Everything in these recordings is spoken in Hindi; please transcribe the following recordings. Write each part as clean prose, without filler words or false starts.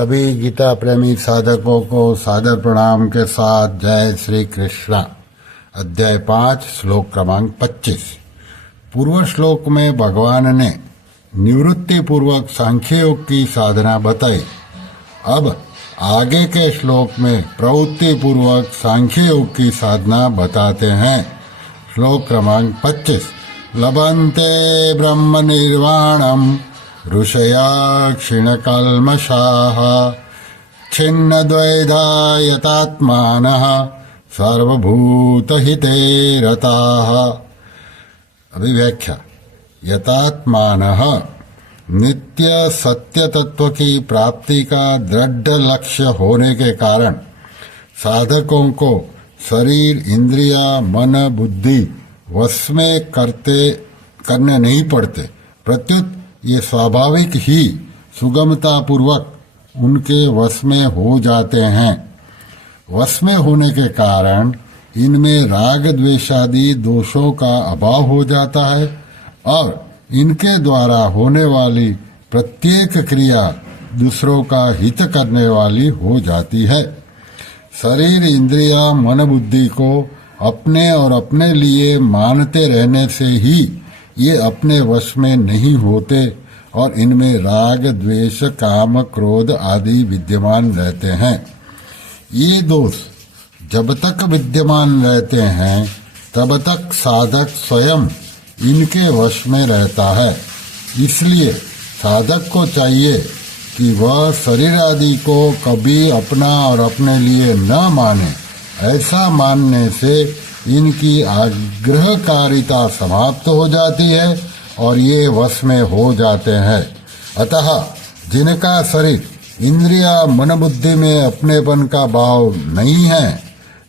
सभी गीता प्रेमी साधकों को सादर प्रणाम के साथ जय श्री कृष्णा। अध्याय 5 श्लोक क्रमांक 25। पूर्व श्लोक में भगवान ने निवृत्ति पूर्वक सांख्य योग की साधना बताई। अब आगे के श्लोक में प्रवृत्ति पूर्वक सांख्य योग की साधना बताते हैं। श्लोक क्रमांक 25। लभन्ते ब्रह्म निर्वाणम ऋषया क्षीणकल्मषाः छिन्नद्वैधा यतात्मानः सर्वभूतहिते रताः। अभिव्याख्या। यतात्मानः नित्य सत्य तत्व की प्राप्ति का दृढ़ लक्ष्य होने के कारण साधकों को शरीर, इंद्रिया, मन, बुद्धि वश में करने नहीं पड़ते, प्रत्युत ये स्वाभाविक ही सुगमता पूर्वक उनके वश में हो जाते हैं। वश में होने के कारण इनमें राग द्वेषादि दोषों का अभाव हो जाता है और इनके द्वारा होने वाली प्रत्येक क्रिया दूसरों का हित करने वाली हो जाती है। शरीर, इंद्रिया, मन, बुद्धि को अपने और अपने लिए मानते रहने से ही ये अपने वश में नहीं होते और इनमें राग, द्वेष, काम, क्रोध आदि विद्यमान रहते हैं। ये दोष जब तक विद्यमान रहते हैं तब तक साधक स्वयं इनके वश में रहता है। इसलिए साधक को चाहिए कि वह शरीर आदि को कभी अपना और अपने लिए न माने। ऐसा मानने से इनकी आग्रहकारिता समाप्त हो जाती है और ये वश में हो जाते हैं। अतः जिनका शरीर, इंद्रिया, मन, बुद्धि में अपनेपन का भाव नहीं है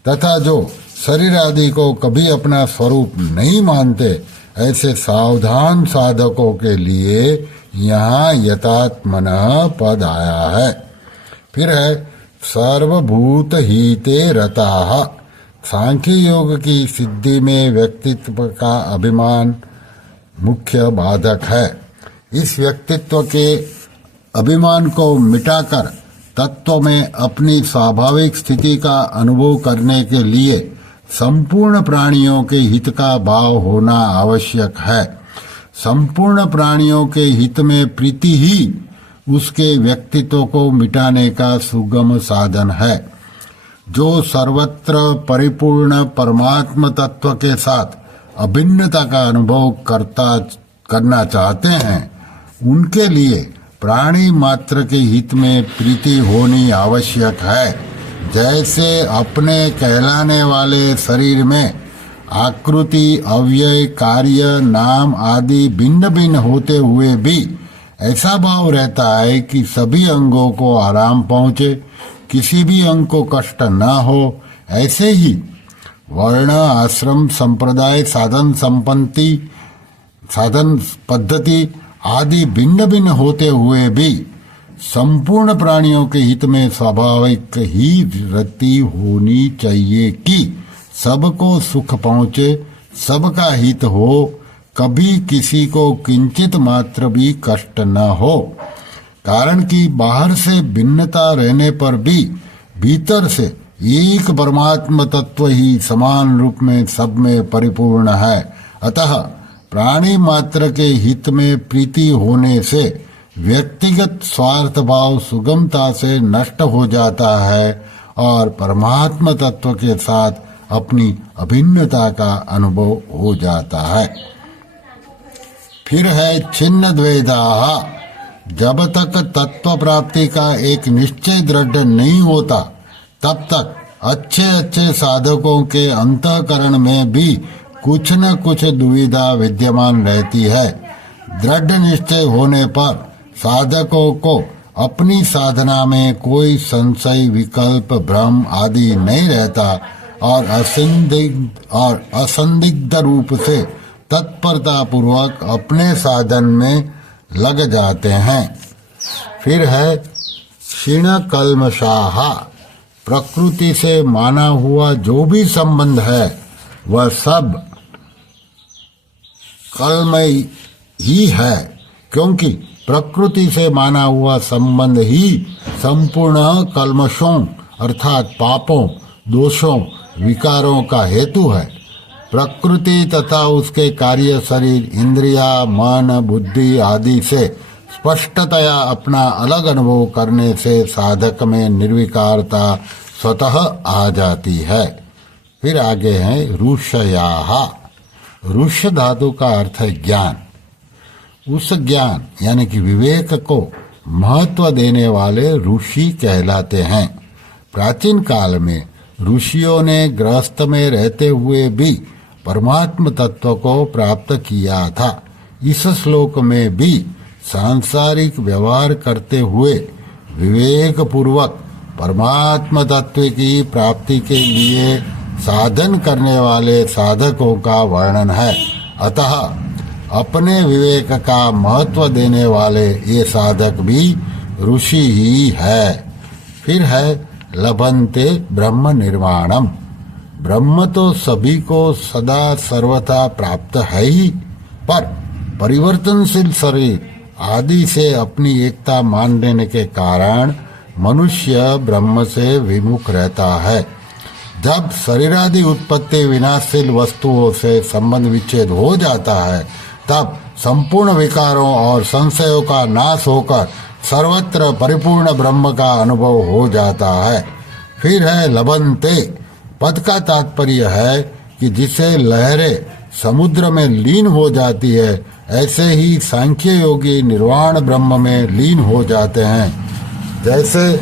तथा जो शरीर आदि को कभी अपना स्वरूप नहीं मानते, ऐसे सावधान साधकों के लिए यहाँ यतात्मनः पद आया है। फिर है सर्वभूत हिते रताः। सांख्य योग की सिद्धि में व्यक्तित्व का अभिमान मुख्य बाधक है। इस व्यक्तित्व के अभिमान को मिटाकर तत्व में अपनी स्वाभाविक स्थिति का अनुभव करने के लिए संपूर्ण प्राणियों के हित का भाव होना आवश्यक है। संपूर्ण प्राणियों के हित में प्रीति ही उसके व्यक्तित्व को मिटाने का सुगम साधन है। जो सर्वत्र परिपूर्ण परमात्म तत्व के साथ अभिन्नता का अनुभव करना चाहते हैं, उनके लिए प्राणी मात्र के हित में प्रीति होनी आवश्यक है। जैसे अपने कहलाने वाले शरीर में आकृति, अव्यय, कार्य, नाम आदि भिन्न भिन्न होते हुए भी ऐसा भाव रहता है कि सभी अंगों को आराम पहुँचे, किसी भी अंग को कष्ट न हो, ऐसे ही वर्ण, आश्रम, संप्रदाय, साधन पद्धति आदि भिन्न भिन्न होते हुए भी संपूर्ण प्राणियों के हित में स्वाभाविक ही रति होनी चाहिए कि सबको सुख पहुँचे, सबका हित हो, कभी किसी को किंचित मात्र भी कष्ट न हो। कारण कि बाहर से भिन्नता रहने पर भी भीतर से एक परमात्म तत्व ही समान रूप में सब में परिपूर्ण है। अतः प्राणी मात्र के हित में प्रीति होने से व्यक्तिगत स्वार्थ भाव सुगमता से नष्ट हो जाता है और परमात्म तत्व के साथ अपनी अभिन्नता का अनुभव हो जाता है। फिर है छिन्न द्वैधाः। जब तक तत्व प्राप्ति का एक निश्चय दृढ़ नहीं होता, तब तक अच्छे अच्छे साधकों के अंतःकरण में भी कुछ न कुछ दुविधा विद्यमान रहती है। दृढ़ निश्चय होने पर साधकों को अपनी साधना में कोई संशय, विकल्प, भ्रम आदि नहीं रहता और असंदिग्ध रूप से तत्परता पूर्वक अपने साधन में लग जाते हैं। फिर है क्षीण कल्मषाः। प्रकृति से माना हुआ जो भी संबंध है वह सब कलमय ही है, क्योंकि प्रकृति से माना हुआ संबंध ही संपूर्ण कल्मशों अर्थात पापों, दोषों, विकारों का हेतु है। प्रकृति तथा उसके कार्य शरीर, इंद्रिया, मन, बुद्धि आदि से स्पष्टतया अपना अलग अनुभव करने से साधक में निर्विकारता स्वतः आ जाती है। फिर आगे है ऋषयाः। ऋष धातु का अर्थ है ज्ञान। उस ज्ञान यानी कि विवेक को महत्व देने वाले ऋषि कहलाते हैं। प्राचीन काल में ऋषियों ने गृहस्थ में रहते हुए भी परमात्म तत्व को प्राप्त किया था। इस श्लोक में भी सांसारिक व्यवहार करते हुए विवेक पूर्वक परमात्म तत्व की प्राप्ति के लिए साधन करने वाले साधकों का वर्णन है। अतः अपने विवेक का महत्व देने वाले ये साधक भी ऋषि ही है। फिर है लभन्ते ब्रह्म निर्वाणम। ब्रह्म तो सभी को सदा सर्वथा प्राप्त है ही, पर परिवर्तनशील शरीर आदि से अपनी एकता मान लेने के कारण मनुष्य ब्रह्म से विमुख रहता है। जब शरीरादि उत्पत्ति विनाशशील वस्तुओं से संबंध विच्छेद हो जाता है, तब संपूर्ण विकारों और संशयों का नाश होकर सर्वत्र परिपूर्ण ब्रह्म का अनुभव हो जाता है। फिर है लभन्ते। पद का तात्पर्य है कि जिसे लहरें समुद्र में लीन हो जाती है, ऐसे ही सांख्य योगी निर्वाण ब्रह्म में लीन हो जाते हैं। जैसे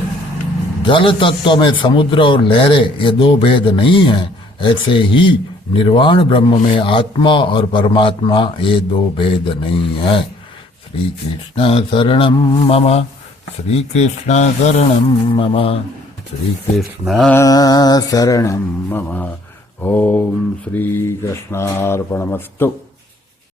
जल तत्व में समुद्र और लहरें ये दो भेद नहीं हैं, ऐसे ही निर्वाण ब्रह्म में आत्मा और परमात्मा ये दो भेद नहीं है। श्री कृष्ण शरणम मम, श्री कृष्ण शरणम मम, श्री कृष्ण शरणम मम। ओम श्री कृष्णार्पणमस्तु।